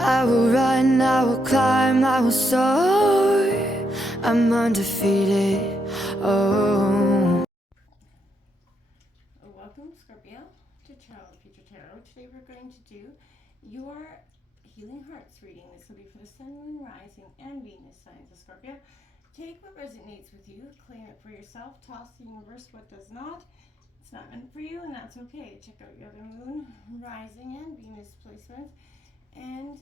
I will run, I will climb, I will soar. I'm undefeated. Oh. Welcome, Scorpio, to Tarot Future Tarot. Today we're going to do your Healing Hearts reading. This will be for the Sun, Moon, Rising, and Venus signs of Scorpio. Take what resonates with you, claim it for yourself, toss the universe what does not. It's not meant for you, and that's okay. Check out your other Moon, Rising, and Venus placements, and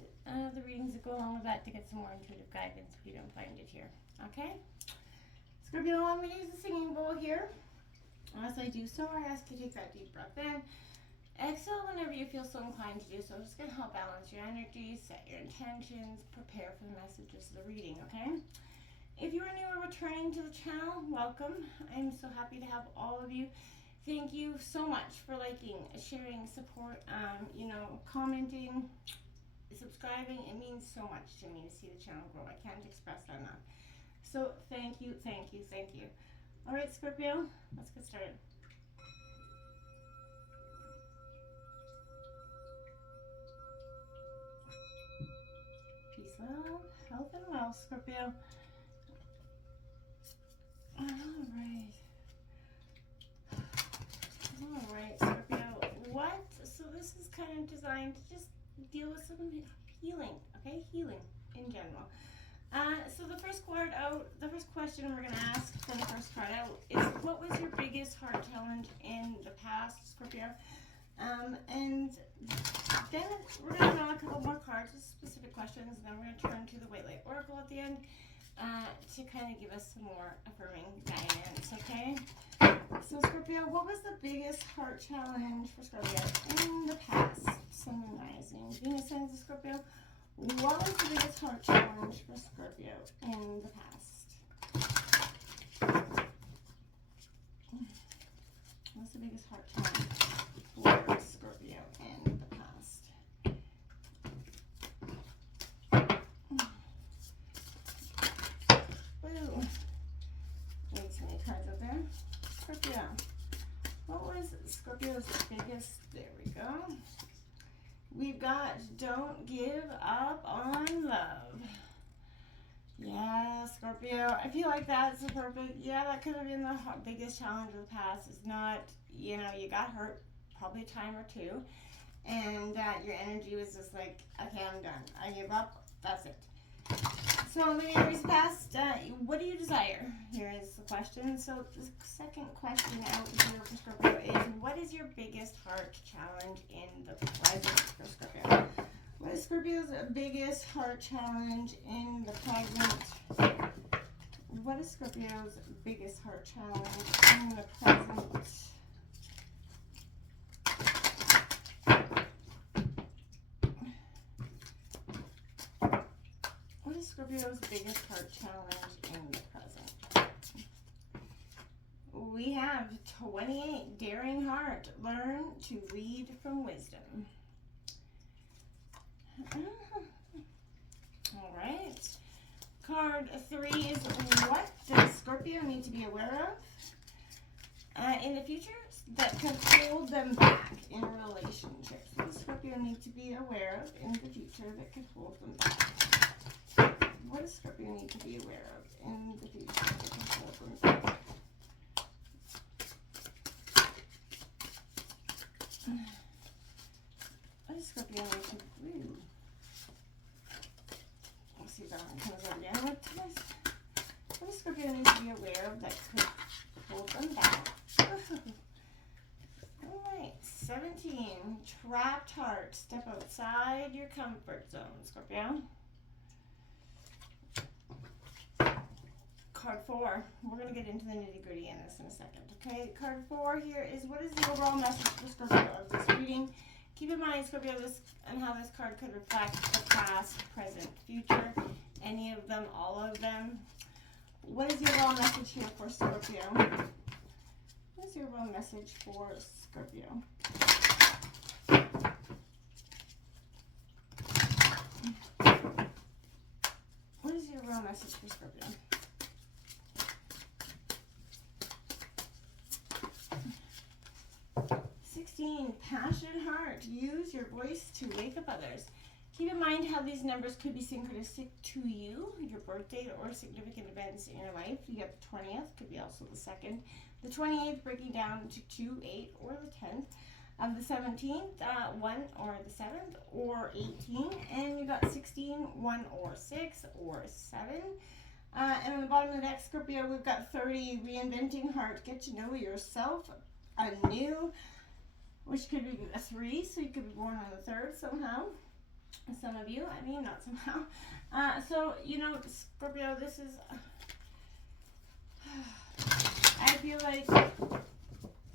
the readings that go along with that to get some more intuitive guidance if you don't find it here. Okay? Scorpio, I'm going to use the singing bowl here. As I do so, I ask you to take that deep breath in. Exhale whenever you feel so inclined to do so. It's going to help balance your energy, set your intentions, prepare for the messages of the reading, okay? If you are new or returning to the channel, welcome. I'm so happy to have all of you. Thank you so much for liking, sharing, support, commenting, subscribing. It means so much to me to see the channel grow. I can't express that enough. So thank you, thank you, thank you. All right, Scorpio, let's get started. Peace, love, health, and wealth, Scorpio. All right. All right, Scorpio. What? So this is kind of designed to just deal with some healing, okay? Healing in general. So the first question we're going to ask for the first card out is, what was your biggest heart challenge in the past, Scorpio? And then we're going to draw a couple more cards with specific questions, and then we're going to turn to the White Light Oracle at the end to kind of give us some more affirming guidance, okay? So Scorpio, what was the biggest heart challenge for Scorpio in the past? Sun and Rising. Venus signs of Scorpio. What was the biggest heart challenge for Scorpio in the past? What's the biggest heart challenge for Scorpio in the past? Woo! Way too many cards up there. Scorpio. What was Scorpio's biggest? There we go. We've got don't give up on love. Yeah, Scorpio. I feel like that's the perfect. Yeah, that could have been the biggest challenge of the past. Is not, you got hurt probably a time or two, and your energy was just like, okay, I'm done. I give up. That's it. So many years past, what do you desire? Here is the question. So the second question out here for Scorpio is, what is your biggest heart challenge in the present for Scorpio? What is Scorpio's biggest heart challenge in the present? What is Scorpio's biggest heart challenge in the present? What is Scorpio's biggest heart challenge in the present? We have 28, daring heart. Learn to lead from wisdom. All right. Card 3 is, what does Scorpio need to be aware of in the future that could hold them back in relationships? What does Scorpio need to be aware of in the future that could hold them back? What does Scorpio need to be aware of in the future that could hold them back? What does Scorpio need to do? Let's see if that one comes out again. What does Scorpio need to be aware of that could hold them back? Alright, 17. Trapped heart. Step outside your comfort zone, Scorpio. Card 4. We're going to get into the nitty-gritty in this in a second. Okay, card 4 here is, what is the overall message for Scorpio of this reading? Keep in mind, Scorpio, this and how this card could reflect the past, present, future, any of them, all of them. What is the overall message here for Scorpio? What is the overall message for Scorpio? What is the overall message for Scorpio? Passionate heart. Use your voice to wake up others. Keep in mind how these numbers could be synchronistic to you, your birthday, or significant events in your life. You got the 20th, could be also the 2nd. The 28th breaking down to 2, 8, or the 10th. Of the 17th, 1 or the 7th, or 18. And you got 16, 1 or 6, or 7. And on the bottom of the deck, Scorpio, we've got 30, reinventing heart, get to know yourself anew, which could be a 3, so you could be born on the 3rd somehow. Some of you, I mean, not somehow. So, you know, Scorpio, this is, I feel like,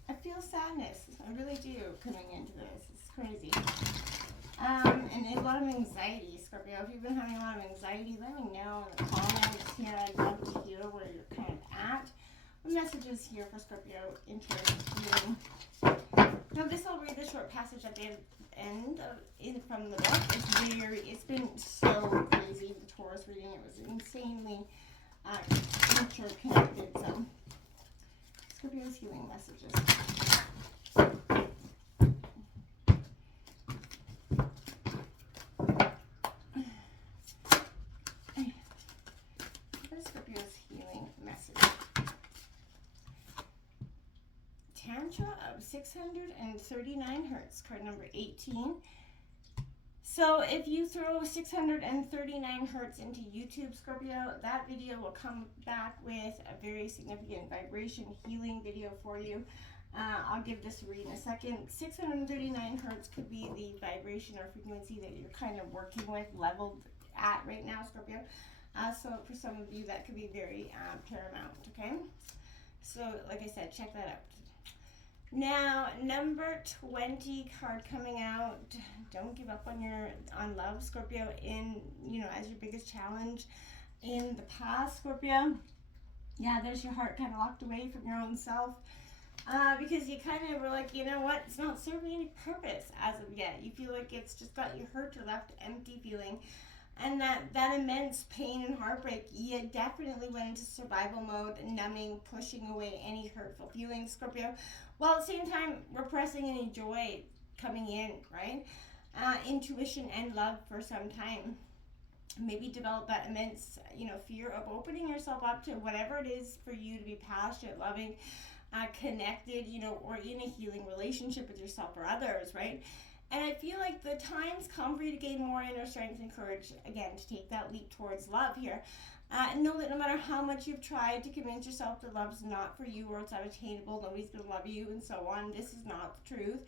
I feel sadness. I really do coming into this. It's crazy. And a lot of anxiety, Scorpio. If you've been having a lot of anxiety, let me know in the comments here. I'd love to hear where you're kind of at. What messages here for Scorpio interest healing? Now this, I'll read the short passage at the end from the book. It's been so crazy, the Taurus reading. It was insanely interconnected. So Scorpio's healing messages. Scorpio's healing message. Tantra of 639 Hertz, card number 18. So if you throw 639 Hertz into YouTube, Scorpio, that video will come back with a very significant vibration healing video for you. I'll give this a read in a second. 639 Hertz could be the vibration or frequency that you're kind of working with, leveled at right now, Scorpio. So for some of you, that could be very paramount, okay? So like I said, check that out. Now, number 20 card coming out. Don't give up on love, Scorpio, as your biggest challenge in the past, Scorpio. Yeah, there's your heart kind of locked away from your own self. Because you kind of were like, you know what, it's not serving any purpose as of yet. You feel like it's just got you hurt or left empty feeling. And that immense pain and heartbreak, you definitely went into survival mode, numbing, pushing away any hurtful feelings, Scorpio, while at the same time repressing any joy coming in, right? Intuition and love for some time. Maybe develop that immense, fear of opening yourself up to whatever it is for you to be passionate, loving, connected, or in a healing relationship with yourself or others, right? And I feel like the time's come for you to gain more inner strength and courage, again, to take that leap towards love here. Know that no matter how much you've tried to convince yourself that love's not for you or it's unattainable, nobody's going to love you and so on, this is not the truth.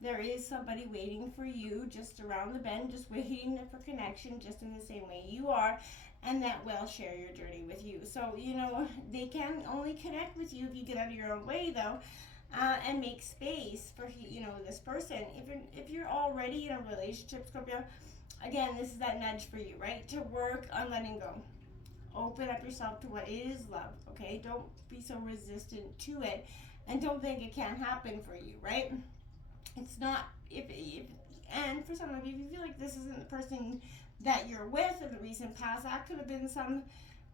There is somebody waiting for you just around the bend, just waiting for connection, just in the same way you are, and that will share your journey with you. So, they can only connect with you if you get out of your own way, though. And make space for this person. If you're already in a relationship, Scorpio, again, this is that nudge for you, right? To work on letting go. Open up yourself to what is love, okay? Don't be so resistant to it, and don't think it can't happen for you, right? It's not. And for some of you, if you feel like this isn't the person that you're with in the recent past, that could have been some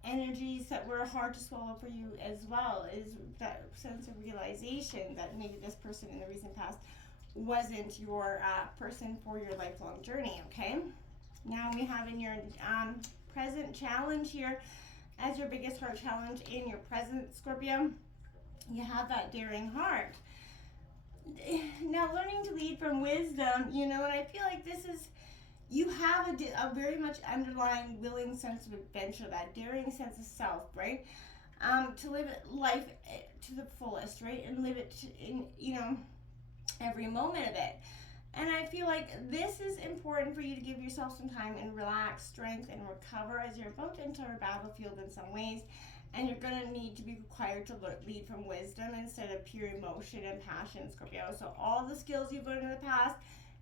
energies that were hard to swallow for you as well, is that sense of realization that maybe this person in the recent past wasn't your person for your lifelong journey, okay? Now we have in your present challenge here, as your biggest heart challenge in your present, Scorpio, you have that daring heart. Now, learning to lead from wisdom, and I feel like this is, you have a very much underlying willing sense of adventure, that daring sense of self, right? To live life to the fullest, right? And live it in, every moment of it. And I feel like this is important for you to give yourself some time and relax, strength, and recover as you're about to enter a battlefield in some ways. And you're going to need to be required to lead from wisdom instead of pure emotion and passion, Scorpio. So all the skills you've learned in the past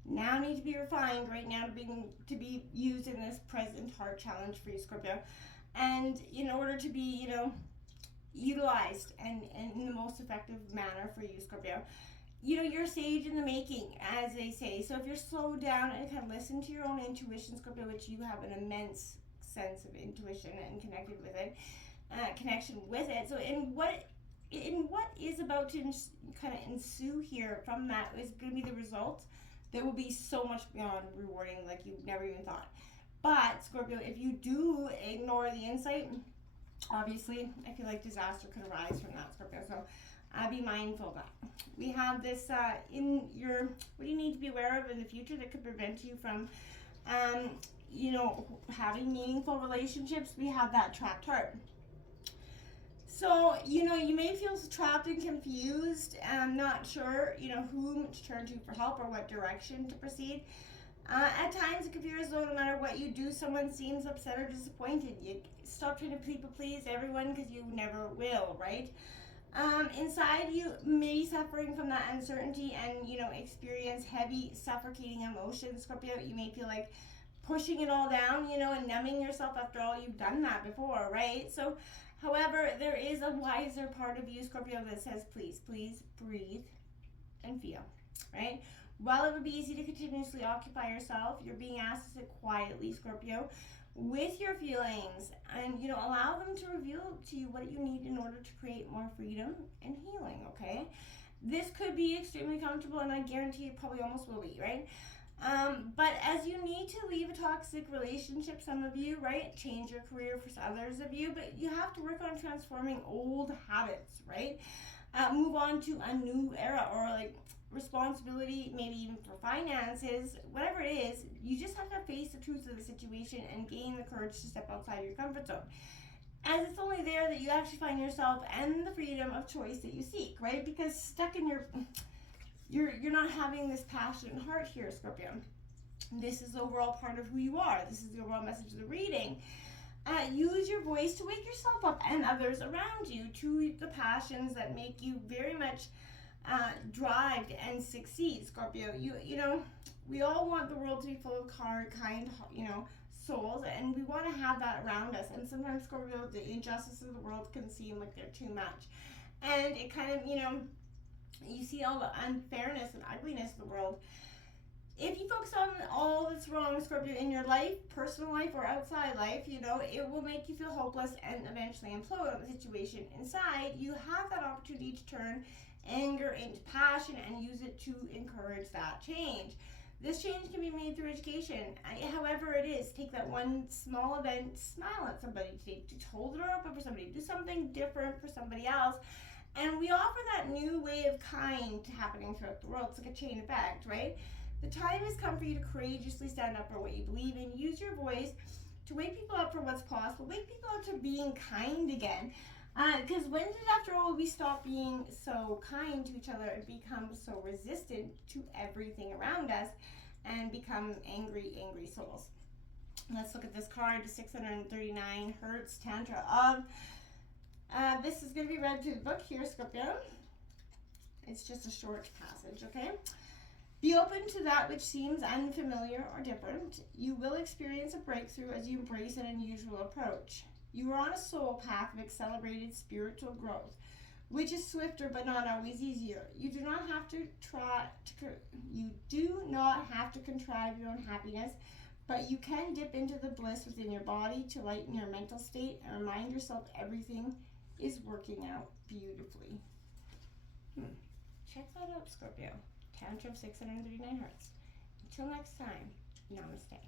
now need to be refined right now to be used in this present heart challenge for you, Scorpio. And in order to be, utilized and in the most effective manner for you, Scorpio. You're a sage in the making, as they say. So if you're slowed down and kind of listen to your own intuition, Scorpio, which you have an immense sense of intuition and connection with it. So in what is about to kind of ensue here from that is going to be the result that will be so much beyond rewarding, like you never even thought. But Scorpio, if you do ignore the insight, obviously I feel like disaster could arise from that, Scorpio. So be mindful of that. We have this in your, what do you need to be aware of in the future that could prevent you from having meaningful relationships? We have that trapped heart. So, you may feel trapped and confused and not sure, whom to turn to for help or what direction to proceed. At times, it can feel as though no matter what you do, someone seems upset or disappointed. You stop trying to people please everyone because you never will, right? Inside, you may be suffering from that uncertainty and, experience heavy, suffocating emotions, Scorpio. You may feel like pushing it all down, and numbing yourself. After all, you've done that before, right? So, however, there is a wiser part of you, Scorpio, that says, please breathe and feel, right? While it would be easy to continuously occupy yourself, you're being asked to sit quietly, Scorpio, with your feelings and, allow them to reveal to you what you need in order to create more freedom and healing, okay? This could be extremely comfortable, and I guarantee it probably almost will be, right? But as you need to leave a toxic relationship, some of you, right, change your career for others of you, but you have to work on transforming old habits, right? Move on to a new era, or like responsibility, maybe even for finances, whatever it is. You just have to face the truth of the situation and gain the courage to step outside your comfort zone, as it's only there that you actually find yourself and the freedom of choice that you seek, right? Because stuck in you're not having this passionate heart here, Scorpio. This is the overall part of who you are. This is the overall message of the reading. Use your voice to wake yourself up and others around you to the passions that make you very much drive and succeed, Scorpio. We all want the world to be full of kind, souls, and we want to have that around us. And sometimes, Scorpio, the injustices of the world can seem like they're too much, and it kind of, you see all the unfairness and ugliness of the world. If you focus on all that's wrong, Scorpio, in your life, personal life or outside life, it will make you feel hopeless and eventually implode on the situation. Inside, you have that opportunity to turn anger into passion and use it to encourage that change. This change can be made through education. However it is, take that one small event, smile at somebody, to hold the door open for somebody, do something different for somebody else. And we offer that new way of kind happening throughout the world. It's like a chain effect, right? The time has come for you to courageously stand up for what you believe in. Use your voice to wake people up for what's possible. Wake people up to being kind again. Because when did, after all, we stop being so kind to each other and become so resistant to everything around us and become angry souls? Let's look at this card, 639 Hertz Tantra of. This is going to be read through the book here, Scorpio. It's just a short passage, okay? Be open to that which seems unfamiliar or different. You will experience a breakthrough as you embrace an unusual approach. You are on a soul path of accelerated spiritual growth, which is swifter but not always easier. You do not have to contrive your own happiness, but you can dip into the bliss within your body to lighten your mental state and remind yourself everything is working out beautifully. Check that out, Scorpio. Tantra of 639 Hertz. Until next time, namaste.